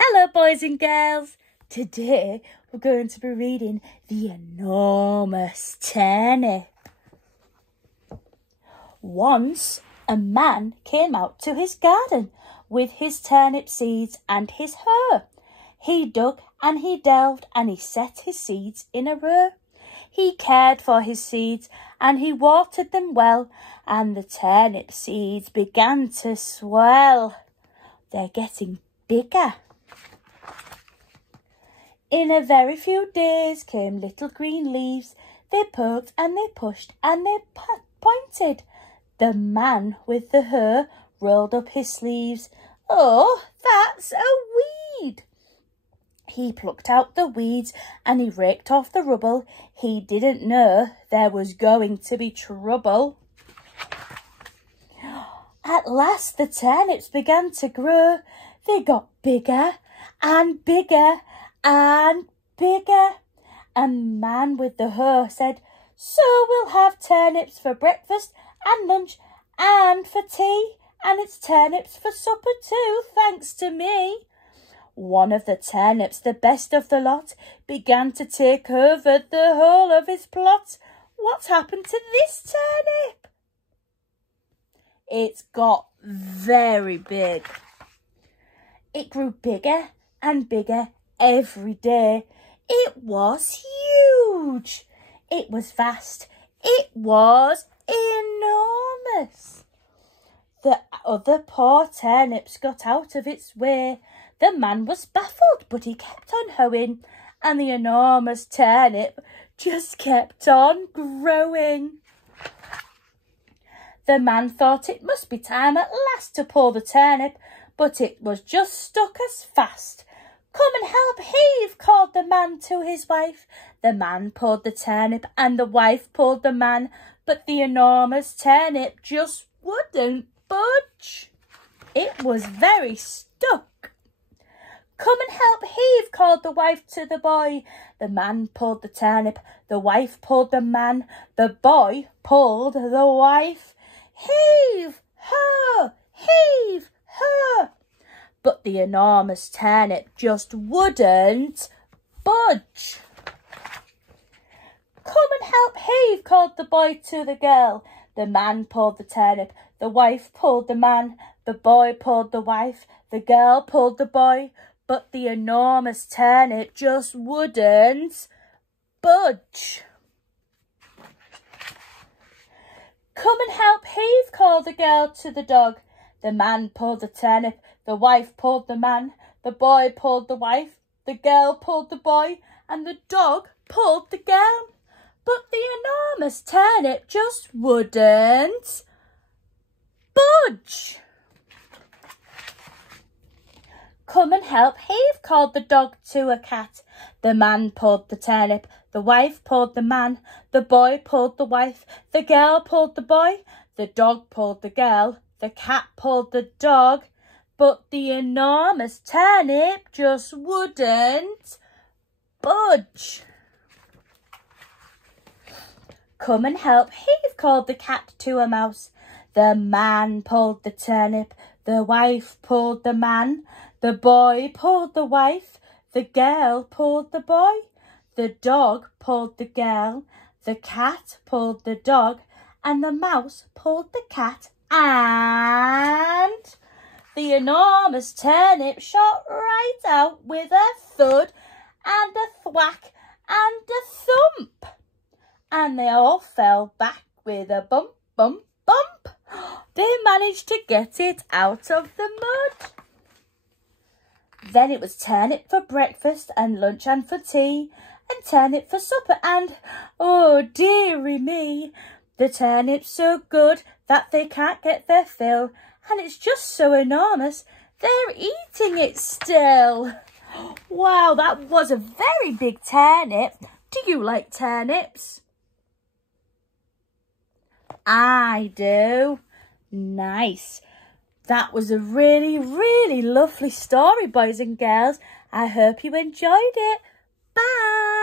Hello boys and girls, today we're going to be reading The Enormous Turnip. Once a man came out to his garden with his turnip seeds and his hoe. He dug and he delved and he set his seeds in a row. He cared for his seeds and he watered them well, and the turnip seeds began to swell. They're getting bigger. In a very few days came little green leaves. They poked and they pushed and they pointed. The man with the hoe rolled up his sleeves. "Oh, that's a weed!" He plucked out the weeds and he raked off the rubble. He didn't know there was going to be trouble. At last the turnips began to grow. They got bigger and bigger and bigger. And the man with the hoe said, "So we'll have turnips for breakfast and lunch and for tea, and it's turnips for supper too, thanks to me." One of the turnips, the best of the lot, began to take over the whole of his plot. What's happened to this turnip? It's got very big. It grew bigger and bigger every day. It was huge. It was vast. It was enormous. The other poor turnips got out of its way. The man was baffled, but he kept on hoeing, and the enormous turnip just kept on growing. The man thought it must be time at last to pull the turnip, but it was just stuck as fast. "Come and help heave," called the man to his wife. The man pulled the turnip and the wife pulled the man, but the enormous turnip just wouldn't budge. It was very stuck. "Come and help heave," called the wife to the boy. The man pulled the turnip, the wife pulled the man, the boy pulled the wife. "Heave, ho, heave, ho." But the enormous turnip just wouldn't budge. "Come and help heave," called the boy to the girl. The man pulled the turnip, the wife pulled the man, the boy pulled the wife, the girl pulled the boy, but the enormous turnip just wouldn't budge. "Come and help heave," called the girl to the dog. The man pulled the turnip, the wife pulled the man, the boy pulled the wife, the girl pulled the boy, and the dog pulled the girl. But the enormous turnip just wouldn't budge. "Come and help heave," called the dog to a cat. The man pulled the turnip, the wife pulled the man, the boy pulled the wife, the girl pulled the boy, the dog pulled the girl, the cat pulled the dog, but the enormous turnip just wouldn't budge. "Come and help heave," called the cat to a mouse. The man pulled the turnip, the wife pulled the man, the boy pulled the wife, the girl pulled the boy, the dog pulled the girl, the cat pulled the dog, and the mouse pulled the cat, and the enormous turnip shot right out with a thud and a thwack and a thump. And they all fell back with a bump, bump, bump. They managed to get it out of the mud. Then it was turnip for breakfast and lunch and for tea, and turnip for supper and, oh dearie me, the turnip's so good that they can't get their fill, and it's just so enormous they're eating it still. Wow, that was a very big turnip. Do you like turnips? I do. Nice. That was a really, really lovely story, boys and girls. I hope you enjoyed it. Bye.